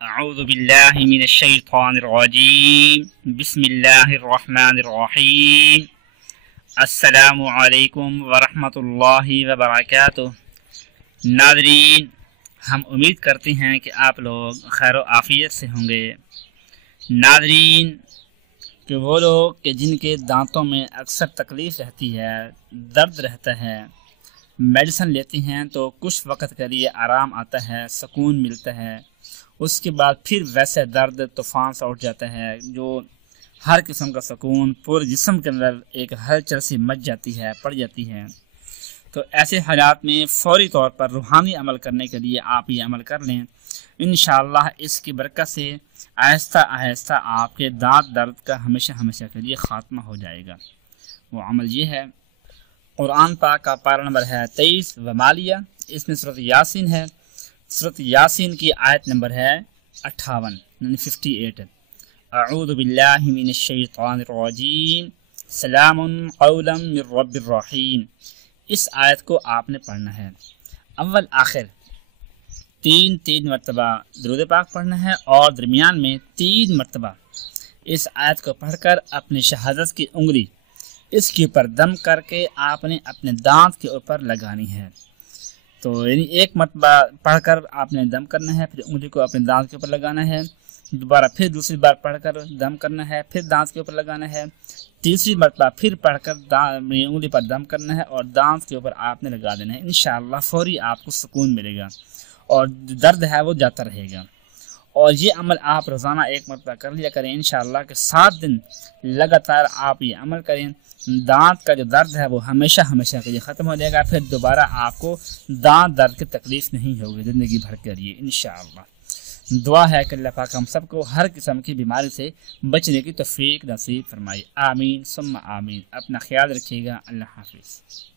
अऊज़ु बिल्लाहि मिनश्शैतानिर्रजीम बिस्मिल्लाहिर्रहमानिर्रहीम। अस्सलामु अलैकुम वरहमतुल्लाहि वबरकातुह। नाज़रीन, हम उम्मीद करते हैं कि आप लोग खैर आफ़ियत से होंगे। नाज़रीन, कि वो लोग कि जिनके दांतों में अक्सर तकलीफ़ रहती है, दर्द रहता है, मेडिसिन लेती हैं तो कुछ वक्त के लिए आराम आता है, सुकून मिलता है, उसके बाद फिर वैसे दर्द तूफ़ान सा उठ जाता है, जो हर किस्म का सुकून पूरे जिस्म के अंदर एक हलचल सी मच जाती है, पड़ जाती है। तो ऐसे हालात में फ़ौरी तौर पर रूहानी अमल करने के लिए आप ये अमल कर लें। इंशाअल्लाह इसकी बरकत से आहिस्ता आहिस्ता आपके दांत दर्द का हमेशा हमेशा के लिए ख़ात्मा हो जाएगा। वो अमल ये है, कुरान पाक का पारा नंबर है 23 वमालिया, इसमें सूरत यासीन है। सूरत यासीन की आयत नंबर है 58 यानी 58। अऊज़ु बिल्लाहि मिनश्शैतानिर्रजीम सलामुन क़ौलन मिर रब्बिर रहीम। इस आयत को आपने पढ़ना है, अव्वल आखिर तीन मरतबा दुरूद पाक पढ़ना है और दरमियान में 3 मरतबा इस आयत को पढ़कर अपनी शहादत की उंगली इसके ऊपर दम करके आपने अपने दांत के ऊपर लगानी है। तो यानी 1 मरतबा पढ़कर आपने दम करना है, फिर उंगली को अपने दांत के ऊपर लगाना है, दोबारा फिर दूसरी बार पढ़कर दम करना है, फिर दांत के ऊपर लगाना है, तीसरी मरतबा फिर पढ़कर उंगली पर दम करना है और दांत के ऊपर आपने लगा देना है। इंशाअल्लाह फौरी आपको सुकून मिलेगा और दर्द है वो जाता रहेगा। और ये अमल आप रोज़ाना 1 मरतबा कर लिया करें। इंशाअल्लाह के 7 दिन लगातार आप ये अमल करें, दांत का जो दर्द है वो हमेशा हमेशा के लिए ख़त्म हो जाएगा। फिर दोबारा आपको दांत दर्द की तकलीफ़ नहीं होगी ज़िंदगी भर के लिए इंशाअल्लाह। दुआ है कि अल्लाह पाक हम सबको हर किस्म की बीमारी से बचने की तौफीक नसीब फरमाए। आमीन सुम्मा आमीन। अपना ख्याल रखिएगा। अल्लाह हाफिज़।